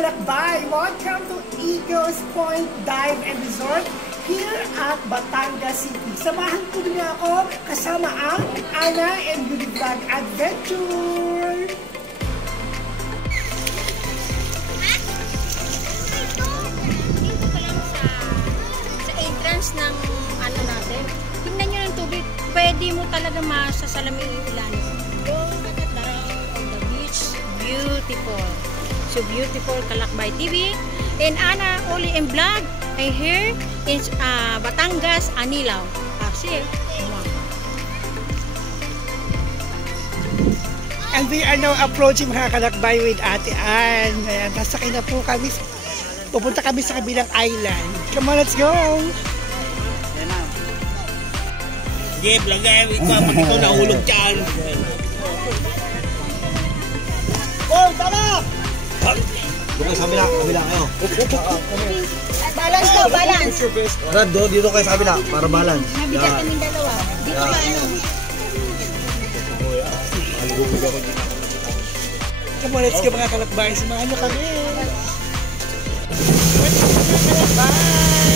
kalakbay! Welcome to Eagles Point Dive and Resort here at Batangas City. Samahan po niyo ako kasama ang Ana and Beauty Vlog Adventure! Dito pa lang sa entrance ng ano natin. Tingnan nyo ng tubig. Pwede mo talaga masasalamin yung ilalim. Look at the round of the beach. Beautiful. So beautiful, Kalakbay TV. And Ana, Oli and Vlog, I here in Batangas, Anilaw. See? And we are now approaching mga kalakbay with Ate Ann. Ayan, nasakay na po kami. Pupunta kami sa kabilang island. Come on, let's go! Sige, vlog na. Pag ikaw nahulog dyan. Oh, tala! Doon kayo sa kabila kayo. Balance daw, balance. Rad, dito kayo sa kabila, para balance. Nabigat kaming dalawa. Dito ba ano? Come on, let's go mga kalakbay. Samahan nyo kami. Kalakbay!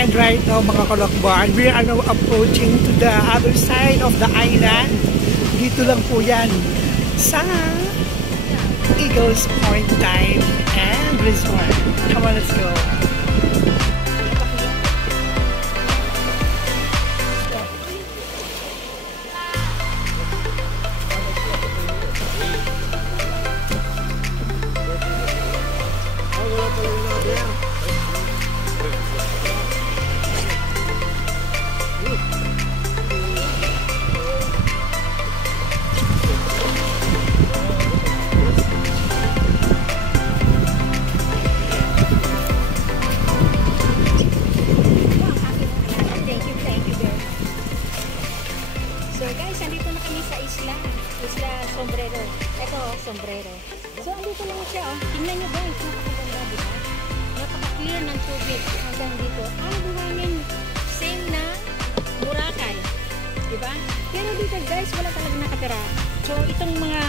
And right now mga kalakbay, we are now approaching to the other side of the island. Dito lang po yan sa Eagles Point Dive and Resort. Come on, let's go. Sombrero. Ito, sombrero. So, andito lang siya, oh. Tingnan nyo guys, napakaganda, di ba? Napaka-clear ng tubig hanggang dito. Ang buhangin, same na Boracay. Di ba? Pero dito guys, wala talaga nakatira. So, itong mga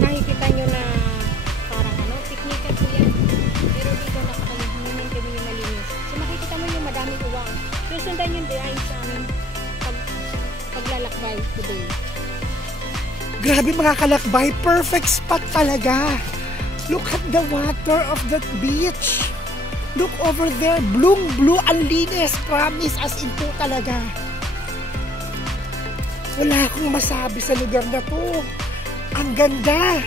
nakikita nyo na parang ano, technical po yan. Pero dito napaka-minimin kami yung malinis. So, makikita mo yung madaming uwang. So, sundan yung dahil sa aming paglalakbay today. Grabe mga kalakbay, perfect spot talaga. Look at the water of that beach. Look over there, blue, ang linis, promise, as in po talaga. Wala akong masabi sa lugar na to. Ang ganda.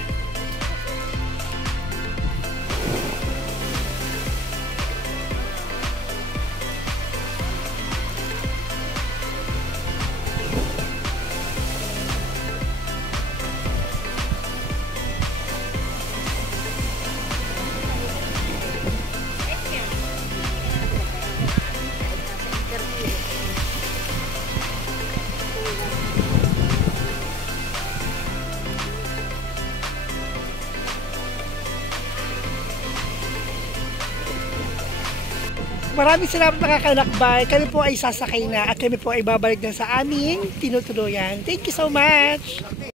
Maraming salamat mga kalakbay. Kami po ay sasakay na at kami po ay babalik na sa aming tinutuluyan. Thank you so much!